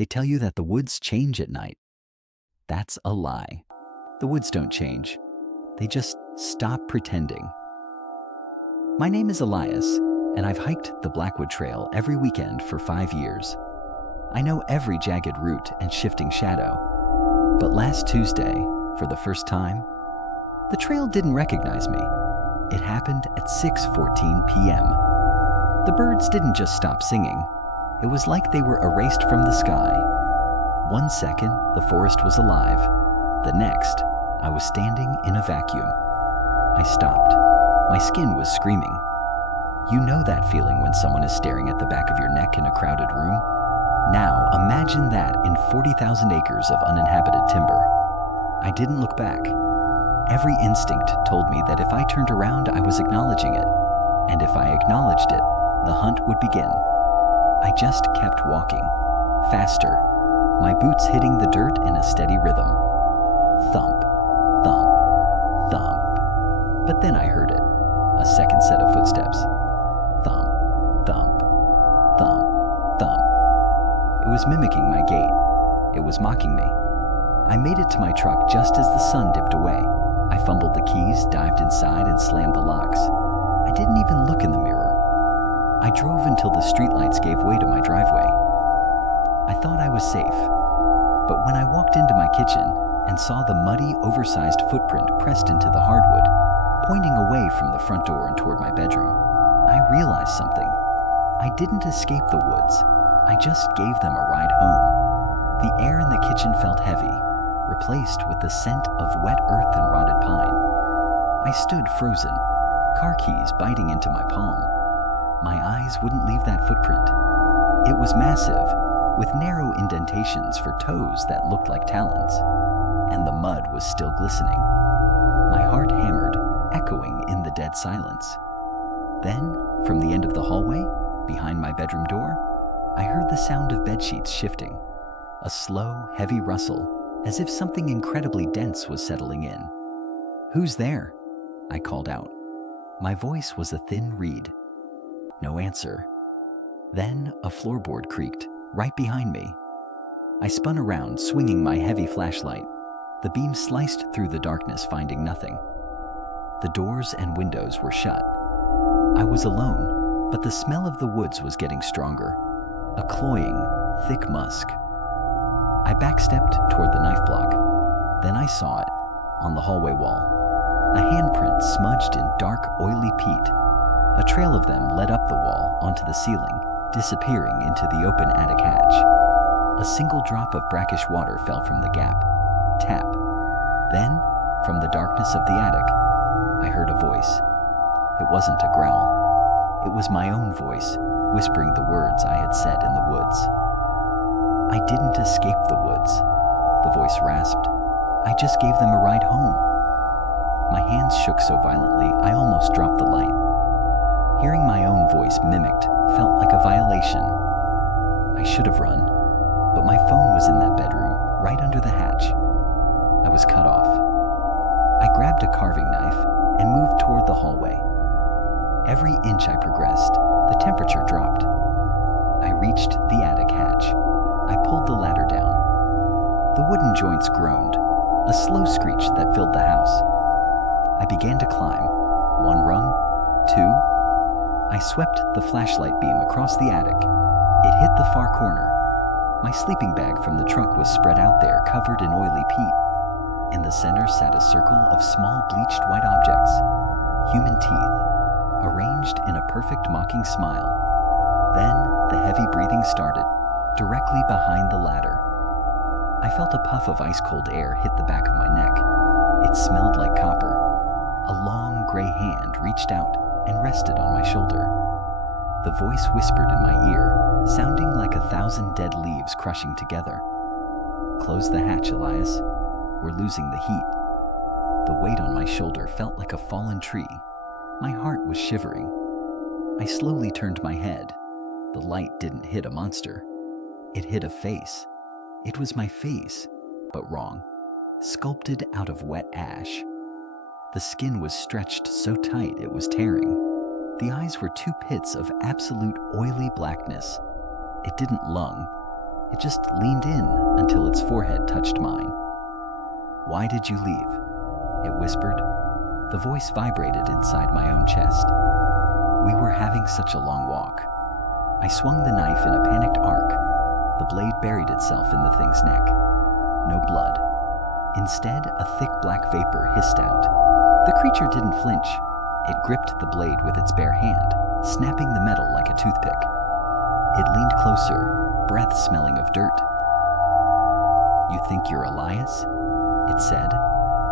They tell you that the woods change at night. That's a lie. The woods don't change. They just stop pretending. My name is Elias, and I've hiked the Blackwood Trail every weekend for 5 years. I know every jagged route and shifting shadow. But last Tuesday, for the first time, the trail didn't recognize me. It happened at 6:14 p.m. The birds didn't just stop singing. It was like they were erased from the sky. 1 second, the forest was alive. The next, I was standing in a vacuum. I stopped. My skin was screaming. You know that feeling when someone is staring at the back of your neck in a crowded room? Now, imagine that in 40,000 acres of uninhabited timber. I didn't look back. Every instinct told me that if I turned around, I was acknowledging it. And if I acknowledged it, the hunt would begin. I just kept walking, faster, my boots hitting the dirt in a steady rhythm. Thump, thump, thump. But then I heard it, a second set of footsteps. Thump, thump, thump, thump. It was mimicking my gait. It was mocking me. I made it to my truck just as the sun dipped away. I fumbled the keys, dived inside, and slammed the locks. I didn't even look in the mirror. I drove until the streetlights gave way to my driveway. I thought I was safe. But when I walked into my kitchen and saw the muddy, oversized footprint pressed into the hardwood, pointing away from the front door and toward my bedroom, I realized something. I didn't escape the woods. I just gave them a ride home. The air in the kitchen felt heavy, replaced with the scent of wet earth and rotted pine. I stood frozen, car keys biting into my palm. My eyes wouldn't leave that footprint. It was massive, with narrow indentations for toes that looked like talons, and the mud was still glistening. My heart hammered, echoing in the dead silence. Then, from the end of the hallway, behind my bedroom door, I heard the sound of bedsheets shifting, a slow, heavy rustle, as if something incredibly dense was settling in. "Who's there?" I called out. My voice was a thin reed. No answer. Then a floorboard creaked, right behind me. I spun around, swinging my heavy flashlight. The beam sliced through the darkness, finding nothing. The doors and windows were shut. I was alone, but the smell of the woods was getting stronger, a cloying, thick musk. I backstepped toward the knife block. Then I saw it, on the hallway wall. A handprint smudged in dark, oily peat. A trail of them led up the wall onto the ceiling, disappearing into the open attic hatch. A single drop of brackish water fell from the gap. Tap. Then, from the darkness of the attic, I heard a voice. It wasn't a growl. It was my own voice, whispering the words I had said in the woods. "I didn't escape the woods," the voice rasped. "I just gave them a ride home." My hands shook so violently I almost dropped the light. Hearing my own voice mimicked felt like a violation. I should have run, but my phone was in that bedroom, right under the hatch. I was cut off. I grabbed a carving knife and moved toward the hallway. Every inch I progressed, the temperature dropped. I reached the attic hatch. I pulled the ladder down. The wooden joints groaned, a slow screech that filled the house. I began to climb. 1 rung, 2. I swept the flashlight beam across the attic. It hit the far corner. My sleeping bag from the truck was spread out there, covered in oily peat. In the center sat a circle of small bleached white objects, human teeth, arranged in a perfect mocking smile. Then the heavy breathing started, directly behind the ladder. I felt a puff of ice-cold air hit the back of my neck. It smelled like copper. A long gray hand reached out and rested on my shoulder. The voice whispered in my ear, sounding like 1,000 dead leaves crushing together. "Close the hatch, Elias. We're losing the heat." The weight on my shoulder felt like a fallen tree. My heart was shivering. I slowly turned my head. The light didn't hit a monster. It hit a face. It was my face, but wrong. Sculpted out of wet ash. The skin was stretched so tight it was tearing. The eyes were 2 pits of absolute oily blackness. It didn't lung. It just leaned in until its forehead touched mine. "Why did you leave?" it whispered. The voice vibrated inside my own chest. "We were having such a long walk." I swung the knife in a panicked arc. The blade buried itself in the thing's neck. No blood. Instead, a thick black vapor hissed out. The creature didn't flinch. It gripped the blade with its bare hand, snapping the metal like a toothpick. It leaned closer, breath smelling of dirt. "You think you're Elias?" it said,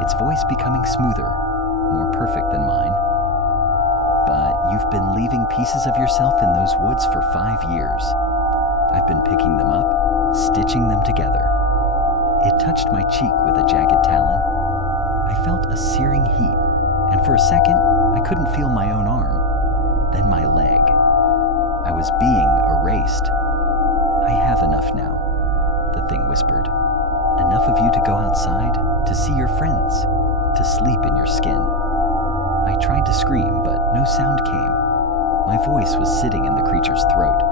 its voice becoming smoother, more perfect than mine. "But you've been leaving pieces of yourself in those woods for 5 years. I've been picking them up, stitching them together." It touched my cheek with a jagged talon. I felt a searing heat, and for a second, I couldn't feel my own arm. Then my leg. I was being erased. "I have enough now," the thing whispered. "Enough of you to go outside, to see your friends, to sleep in your skin." I tried to scream, but no sound came. My voice was sitting in the creature's throat.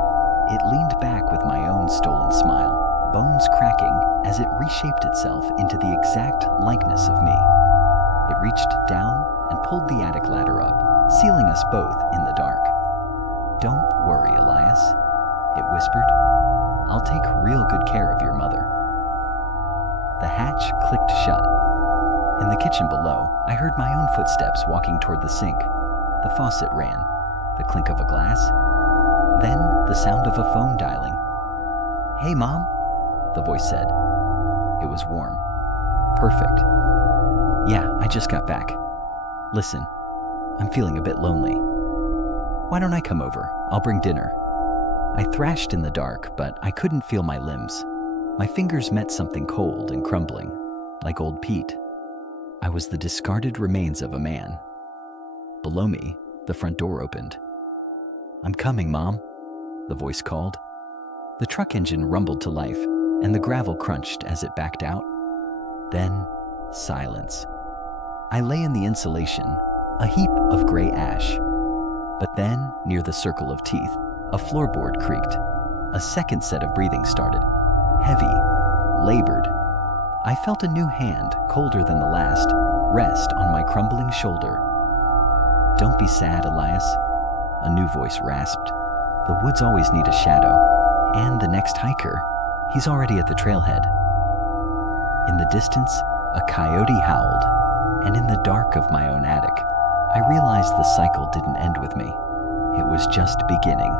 It leaned back with my own stolen smile, bones cracking as it reshaped itself into the exact likeness of me. It reached down and pulled the attic ladder up, sealing us both in the dark. "Don't worry, Elias," it whispered. "I'll take real good care of your mother." The hatch clicked shut. In the kitchen below, I heard my own footsteps walking toward the sink. The faucet ran, the clink of a glass, then the sound of a phone dialing. "Hey, Mom," the voice said. It was warm. "Perfect. Yeah, I just got back. Listen, I'm feeling a bit lonely. Why don't I come over? I'll bring dinner." I thrashed in the dark, but I couldn't feel my limbs. My fingers met something cold and crumbling, like old peat. I was the discarded remains of a man. Below me, the front door opened. "I'm coming, Mom," the voice called. The truck engine rumbled to life, and the gravel crunched as it backed out. Then, silence. I lay in the insulation, a heap of gray ash. But then, near the circle of teeth, a floorboard creaked. A second set of breathing started, heavy, labored. I felt a new hand, colder than the last, rest on my crumbling shoulder. "Don't be sad, Elias," a new voice rasped. "The woods always need a shadow, and the next hiker, he's already at the trailhead." In the distance, a coyote howled, and in the dark of my own attic, I realized the cycle didn't end with me. It was just beginning.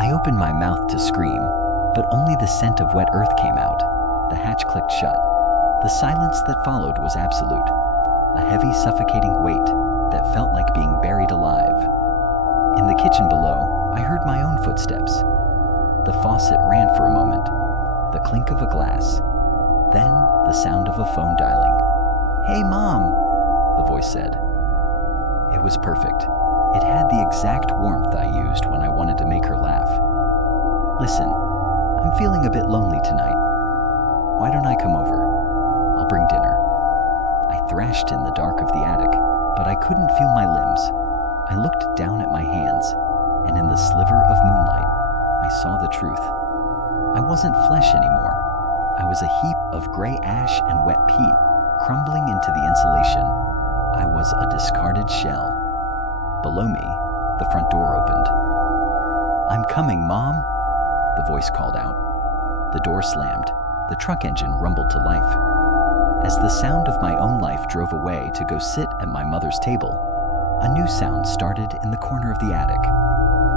I opened my mouth to scream, but only the scent of wet earth came out. The hatch clicked shut. The silence that followed was absolute, a heavy, suffocating weight that felt like being buried alive. In the kitchen below, I heard my own footsteps. The faucet ran for a moment, the clink of a glass, then the sound of a phone dialing. "Hey, Mom," the voice said. It was perfect. It had the exact warmth I used when I wanted to make her laugh. "Listen, I'm feeling a bit lonely tonight. Why don't I come over? I'll bring dinner." I thrashed in the dark of the attic, but I couldn't feel my limbs. I looked down at my hands, and in the sliver of moonlight, I saw the truth. I wasn't flesh anymore. I was a heap of gray ash and wet peat, crumbling into the insulation. I was a discarded shell. Below me, the front door opened. "I'm coming, Mom," the voice called out. The door slammed. The truck engine rumbled to life. As the sound of my own life drove away to go sit at my mother's table, a new sound started in the corner of the attic.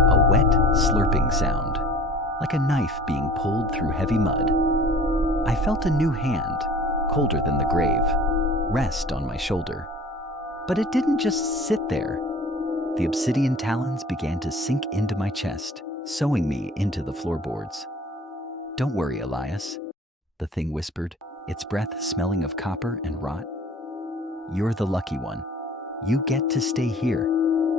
A wet, slurping sound, like a knife being pulled through heavy mud. I felt a new hand, colder than the grave, rest on my shoulder. But it didn't just sit there. The obsidian talons began to sink into my chest, sewing me into the floorboards. "Don't worry, Elias," the thing whispered, its breath smelling of copper and rot. "You're the lucky one. You get to stay here.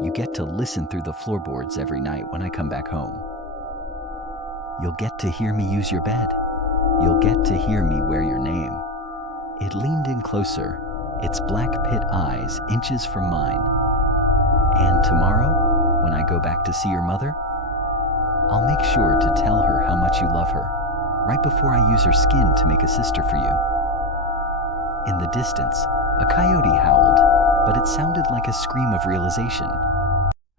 You get to listen through the floorboards every night when I come back home. You'll get to hear me use your bed. You'll get to hear me wear your name." It leaned in closer, its black pit eyes inches from mine. "And tomorrow, when I go back to see your mother, I'll make sure to tell her how much you love her. right before I use her skin to make a sister for you. In the distance, a coyote howled, but it sounded like a scream of realization.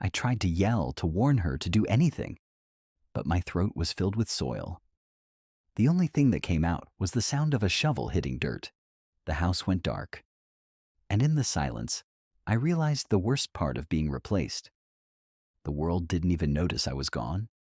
I tried to yell to warn her to do anything, but my throat was filled with soil. The only thing that came out was the sound of a shovel hitting dirt. The house went dark, and in the silence, I realized the worst part of being replaced. The world didn't even notice I was gone.